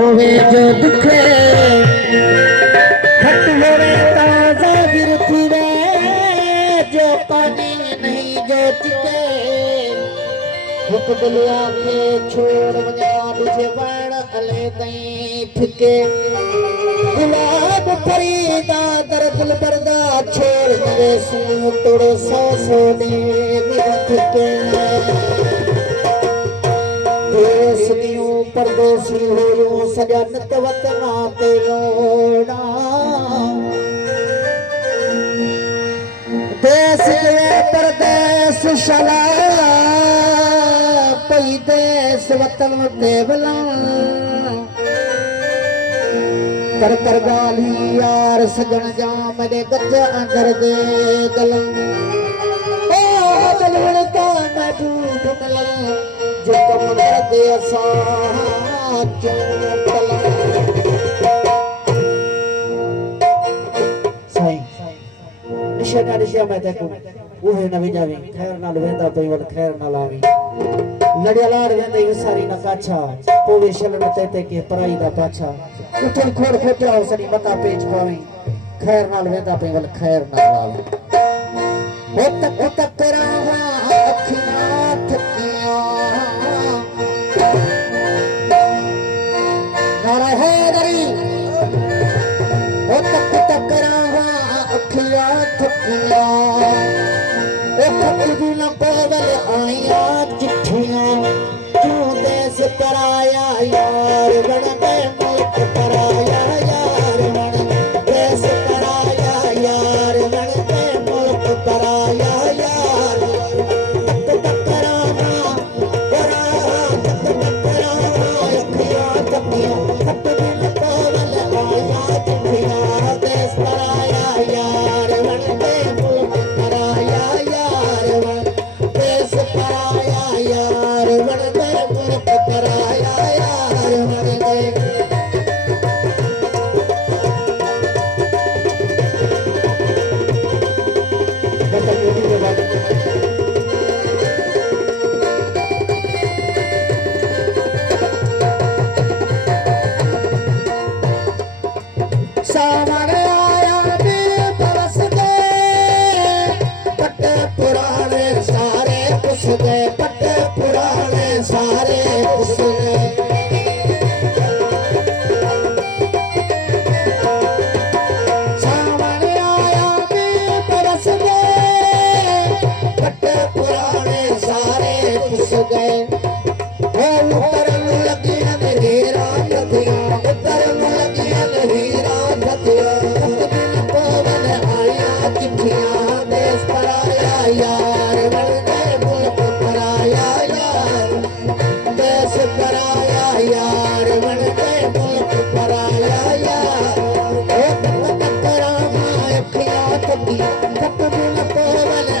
होवे जो दुखे खट होवे ताजा गिरती वे जो पानी नहीं जो टिके हुक दिलिया के छोड़ वञा तुझे वण हले तई फिके गुलाब फरीदा दर दिल बरदा छोड़ नवे सू तोड़ो सौ सौ दे फिके देश दियों परदेसी होयो सजा नित वतना ते लोड़ा देश दे परदेस शला पई देश वतन ते बला कर कर गाली यार सजन जा मेरे गज अंदर दे गला ओ बलवण का मैं झूठ मला जो कम कर दे सा चुपला सही निशा ना निशा मैं देखो उहे न विजावी खैर नाल वेंदा पई वल खैर नाल आवी लड़िया लाड़ वेंदे सारी न काछा पोवे शलन ते के पराई दा पाछा उठन खोड़ खोटिया हो सनी मता पेच पावी खैर नाल वेंदा पई वल खैर नाल आवी ओ तक तेरा अखियां थकियां नारा है दरी ओ तक तेरा अखियां थकियां खत दी न पावल आया चिट्ठियां क्यों देश पराया यार बन गए मुल्क पराया यार बन देश पराया यार बन गए मुल्क पराया यार टकराना परा टकराना अखियां तकियां खत दी न पावल आया चिट्ठियां देश पराया यार बन गए मुल्क पराया देश पराया यार बन गए मुल्क पराया यार बन गए सावन आया बरस गए पट्टे पुराने सारे पुस गए पट्टे पुराने सारे पुस गए सावन आया बरस गए पट्टे पुराने सारे पुस गए उतरन लगियां हीरा नदियां उतरन लगियां हीरा नदियां दिल पवन आया चिट्ठियां देश पराया यार बन गए मुल्क पराया यार देश पराया यार बन गए मुल्क पराया यार ओ टकराना अखियां तकियां खत दिल पवन